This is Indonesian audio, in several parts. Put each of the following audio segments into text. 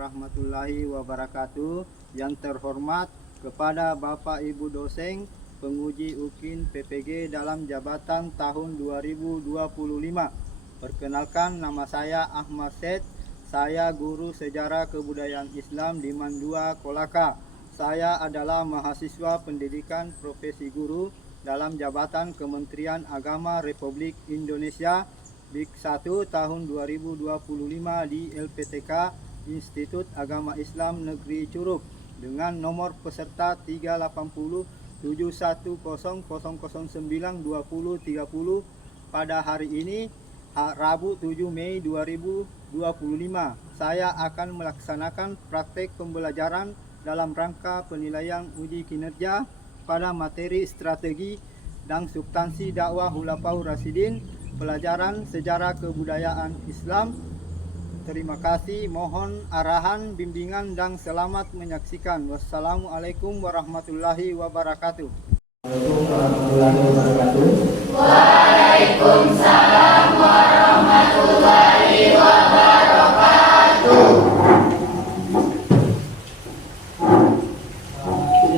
warahmatullahi wabarakatuh. Yang terhormat kepada Bapak Ibu dosen penguji UKIN PPG dalam jabatan tahun 2025. Perkenalkan, nama saya Ahmad Syed. Saya guru sejarah kebudayaan Islam di Mandua Kolaka. Saya adalah mahasiswa pendidikan profesi guru dalam jabatan Kementerian Agama Republik Indonesia BIK 1 tahun 2025 di LPTK Institut Agama Islam Negeri Curug dengan nomor peserta 380.0100092030 pada hari ini, Rabu 7 Mei 2025. Saya akan melaksanakan praktek pembelajaran dalam rangka penilaian uji kinerja pada materi strategi dan substansi dakwah Khulafaur Rasyidin, pelajaran sejarah kebudayaan Islam. Terima kasih, mohon arahan, bimbingan, dan selamat menyaksikan. Wassalamualaikum warahmatullahi wabarakatuh. Waalaikumsalam warahmatullahi wabarakatuh.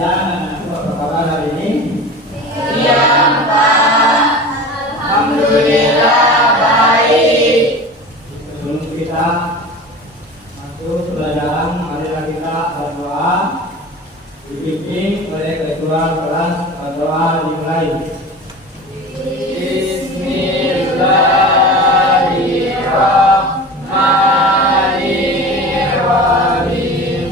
Apa kabar hari ini? Siang, Pak. Alhamdulillah baik. Sebelum kita masuk pelajaran, marilah kita berdoa. Dipimpin oleh ketua kelas, doa dimulai. Bismillahirrahmanirrahim.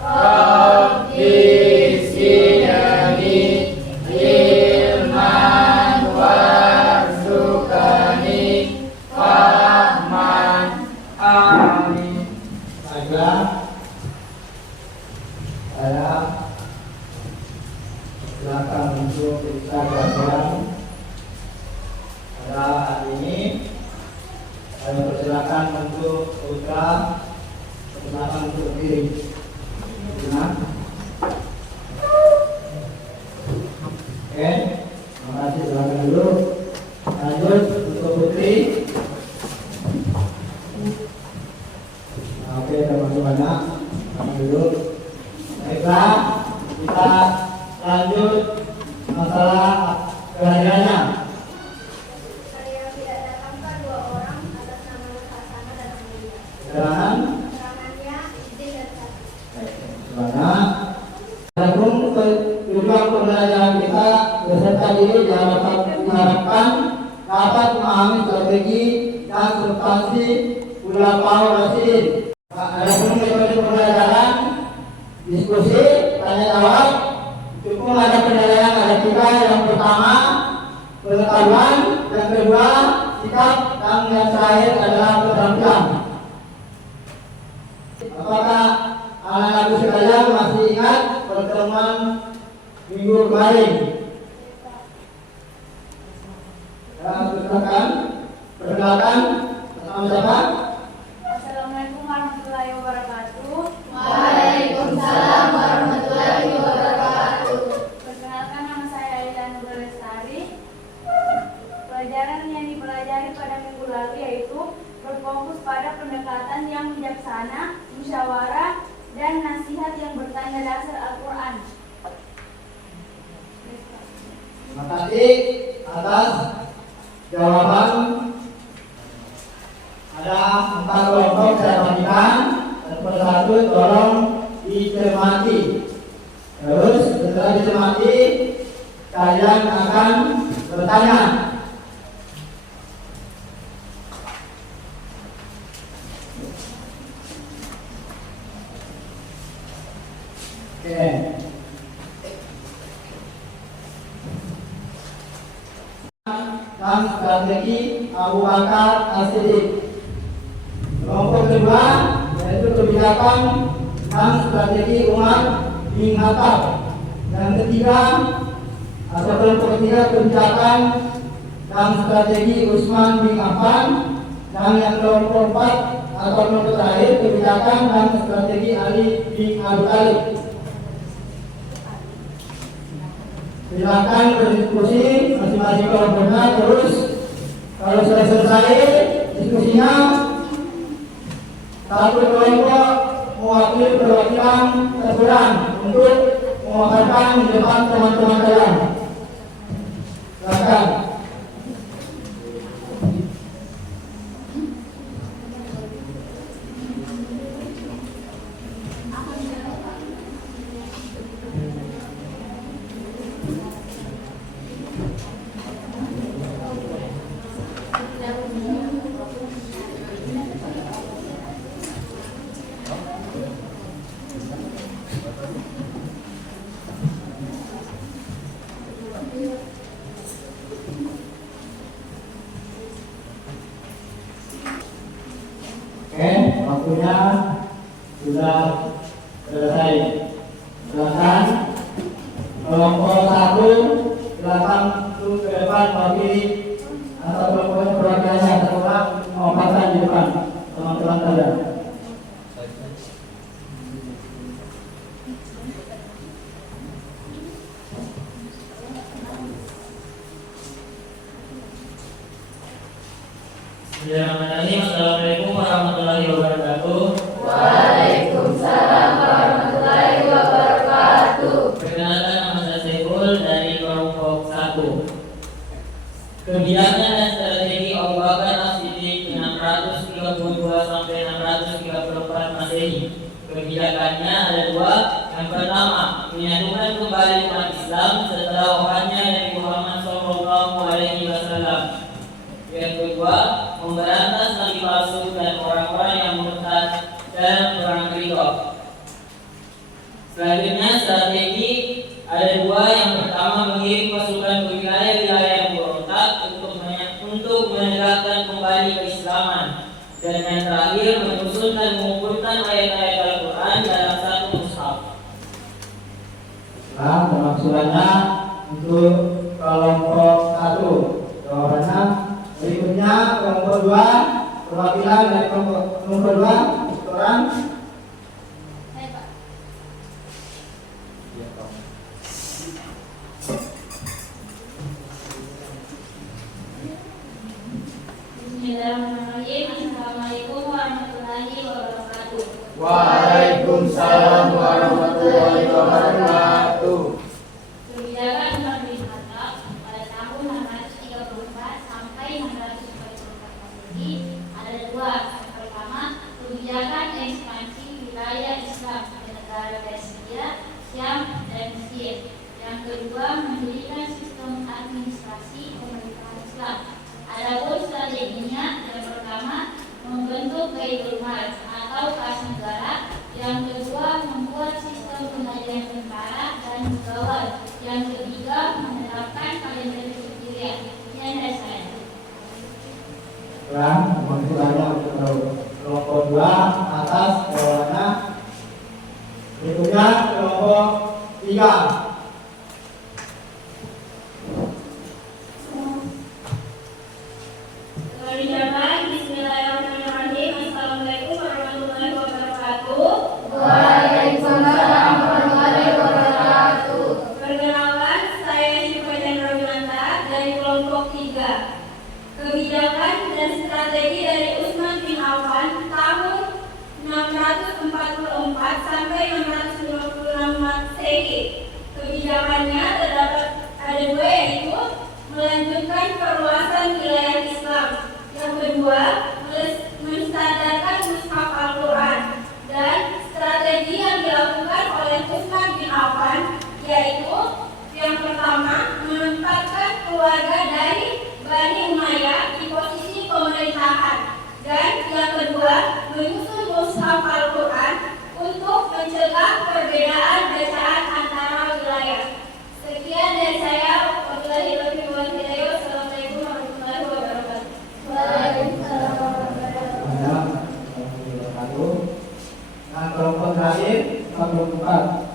Rabbi zidni ilman warzuqni fahman. Amin. Baiklah, saya silakan untuk kita belajar pada hari ini. Saya persilakan untuk putra, persilakan untuk diri. Oke, terima kasih, silakan dulu. Lanjut untuk putri. Oke, termasuk anak, kamu dulu. Baiklah, kita lanjut masalah kelahirannya. Saya tidak datangkan dua orang atas nama Hasanah dan Amelia. Keterangan Keterangannya izin dan satu. mana? Adapun tujuan pembelajaran kita beserta diri diharapkan dapat memahami strategi dan substansi Khulafaur Rasyidin. Adapun metode pembelajaran, diskusi, tanya jawab, cukup ada penilaian ada tiga. Yang pertama pengetahuan, yang kedua sikap, dan yang terakhir adalah keterampilan. Apakah anak-anak sekalian masih ingat pertemuan minggu kemarin? Ya, perkenalkan nama siapa? Assalamualaikum warahmatullahi wabarakatuh. Waalaikumsalam warahmatullahi wabarakatuh. Perkenalkan, nama saya Aida Nurul Lestari. Pelajaran yang dipelajari pada minggu lalu yaitu berfokus pada pendekatan yang bijaksana, musyawarah, dan nasihat yang bertanda dasar Al-Quran. Terima kasih atas jawaban. Ada 4 kelompok saya bagikan, dan persatu tolong dicermati. Terus setelah dicermati, kalian akan bertanya. Oke. Dan strategi Abu Bakar As-Siddiq. Kelompok kedua yaitu kebijakan dan strategi Umar bin Khattab. Yang ketiga atau kelompok ketiga kebijakan dan strategi Utsman bin Affan. Dan yang kelompok empat atau kelompok terakhir kebijakan dan strategi Ali bin Abi Thalib. Silakan berdiskusi masing-masing kelompoknya. Terus kalau sudah selesai diskusinya, satu kelompok mewakili perwakilan terserang untuk memaparkan di depan teman-teman kalian. Silakan. Oke, waktunya sudah selesai. Silakan kelompok 1 silakan untuk ke depan mewakili atau kelompok perwakilannya terutama memaparkan di depan teman-teman kalian. Bismillahirrahmanirrahim. Assalamualaikum warahmatullahi wabarakatuh. Waalaikumsalam warahmatullahi wabarakatuh. Perkenalkan, nama saya Saiful dari kelompok 1. Kebijakan dan strategi Abu Bakar As-Siddiq 632 sampai 634 Masehi. Kebijakannya ada 2. Yang pertama, menyatukan kembali umat Islam setelah wafatnya Nabi Muhammad SAW. Yang kedua, memberantas nabi palsu dan orang-orang yang murtad dan perang ridho. Selanjutnya, strategi ada 2. Yang pertama, mengirim pasukan ke wilayah-wilayah yang berontak untuk menegakkan kembali keislaman. Dan yang terakhir, menyusun dan mengumpulkan ayat-ayat Al-Quran dalam satu mushaf. Nah, pemaksulannya untuk kelompok 1. Jawabannya berikutnya kelompok 2, perwakilan dari kelompok nomor 2, orang. Bismillahirrahmanirrahim. Assalamualaikum warahmatullahi wabarakatuh. Waalaikumsalam warahmatullahi wabarakatuh. Kebijakan Umar bin Khattab pada tahun 634 sampai 644 Masehi ada 2. Yang pertama, kebijakan ekspansi wilayah Islam ke negara Persia, Syam, dan Mesir. Yang kedua, mendirikan sistem administrasi pemerintahan Islam. Adapun strateginya, yang pertama, membentuk Baitul Mal atau kas negara. Yang kedua, membuat sistem pengajian tentara dan pegawai. Yang ketiga, menerapkan kalender Hijriah. Sekian dari saya. Kurang pemaksulannya untuk kelompok 2 atas jawabannya. Berikutnya kelompok 3. Kebijakan Bismillahirrahmanirrahim. Assalamualaikum warahmatullahi wabarakatuh. Waalaikumsalam warahmatullahi wabarakatuh. Perkenalkan, saya Syifa Chandra Winanta dari kelompok 3. Kebijakan dan strategi dari Utsman bin Affan tahun 644 sampai 656 Masehi. Kebijakannya terdapat ada 2, yaitu melanjutkan perluasan wilayah Islam. Yang kedua, menstadarkan mushaf Al-Quran. Dan strategi yang dilakukan oleh Utsman bin Affan yaitu yang pertama, menempatkan keluarga dari Bani Umayyah di posisi pemerintahan. Dan yang kedua, menyusun mushaf Al-Quran untuk mencegah perbedaan bacaan antara wilayah. Sekian dari saya. Wabillahi taufiq wal hidayah. Wassalamualaikum warahmatullahi wabarakatuh. Waalaikumsalam warahmatullahi wabarakatuh. Nah, kelompok terakhir kelompok 4.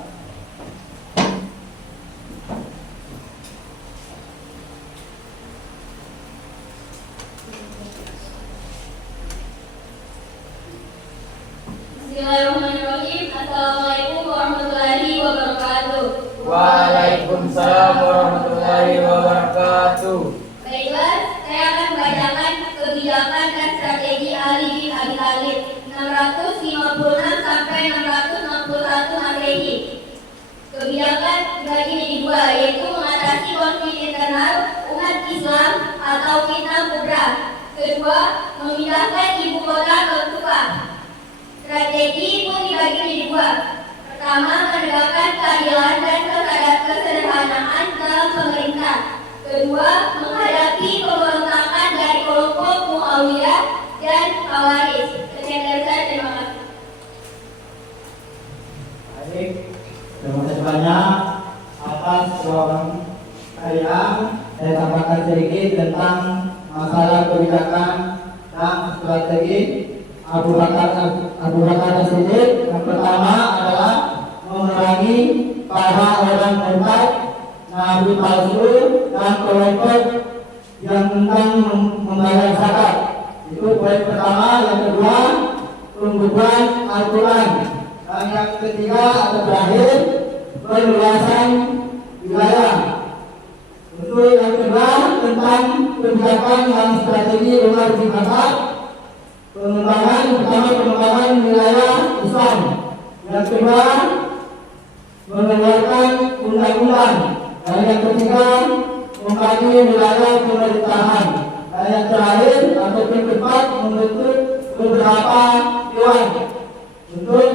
Bismillahirrahmanirrahim. Assalamualaikum warahmatullahi wabarakatuh. Waalaikumsalam warahmatullahi wabarakatuh. Baiklah, saya akan membacakan kebijakan dan strategi Ali bin Abi Thalib 656 sampai Islam atau fitnah kubra. Kedua, memindahkan ibu kota ke Kufa. Strategi pun dibagi menjadi dua. Pertama, menegakkan keadilan dan kesederhanaan dalam pemerintah. Kedua, menghadapi pemberontakan dari kelompok Muawiyah dan Khawarij. Sekian dari saya, terima kasih. Baik, terima kasih banyak atas jawaban kalian. Saya tambahkan sedikit tentang masalah kebijakan dan strategi Abu Bakar As-Siddiq. Yang pertama adalah memerangi para orang murtad, nabi palsu dan kelompok yang enggan membayar zakat. Itu poin pertama. Yang kedua, pembukaan Al-Quran. Dan yang ketiga atau terakhir, perluasan wilayah. Untuk yang kedua, tentang kebijakan dan strategi Umar bin Khattab, pengembangan wilayah Islam. Yang kedua, mengeluarkan undang-undang. Dan yang ketiga, membagi wilayah pemerintahan. Dan yang terakhir atau keempat, membentuk beberapa dewan. Untuk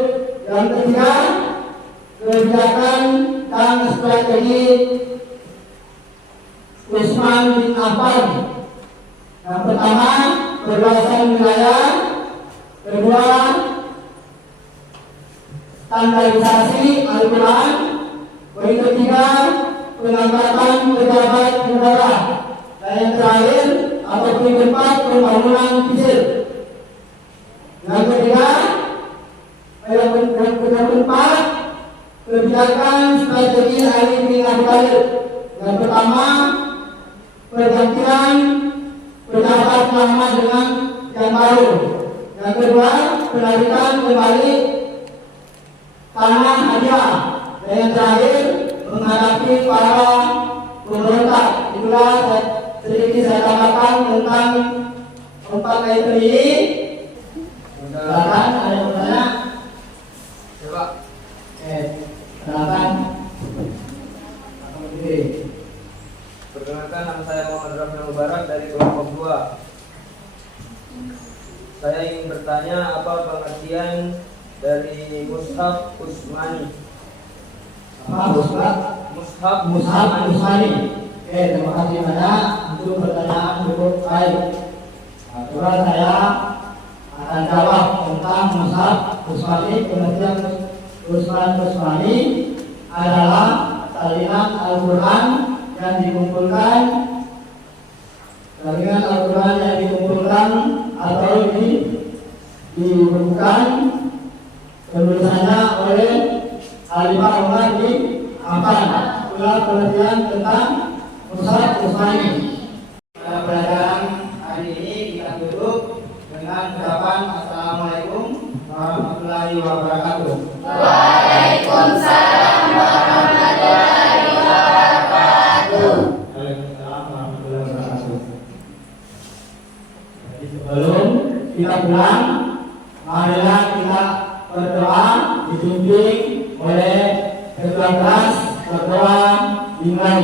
yang ketiga, kebijakan dan strategi Utsman bin Affan. Yang pertama, perluasan wilayah. Kedua, standarisasi Al-Quran. Poin ketiga, pengangkatan pejabat negara. Dan yang terakhir atau poin keempat, pembangunan fisik. Yang ketiga, yang keempat, kebijakan strategi Ali bin Abi Thalib. Yang pertama, pergantian pejabat lama dengan yang baru. Yang kedua, penarikan kembali tanah hadiah. Dan yang terakhir, menghadapi para pemberontak. Itulah sedikit saya tambahkan tentang 4 item ini. Silakan, ada yang bertanya? Coba. Silakan. Perkenalkan, nama saya Muhammad Raffi Mubarak dari kelompok 2. Saya ingin bertanya apa pengertian dari mushaf Utsmani. Mushaf Utsmani. Oke, terima kasih banyak untuk pertanyaan cukup baik. Nah, saya akan jawab tentang mushaf Utsmani. Pengertian Utsmani adalah salinan Al-Quran yang dikumpulkan atau dibukukan penulisannya oleh Khalifah Umar bin Affan. Itulah pengertian tentang mushaf Utsmani. Pada pelajaran hari ini kita tutup dengan ucapan Assalamualaikum warahmatullahi wabarakatuh. Waalaikumsalam warahmatullahi wabarakatuh. Waalaikumsalam warahmatullahi wabarakatuh. Jadi sebelum kita pulang, marilah kita berdoa dibimbing oleh ketua kelas. Berdoa dimulai.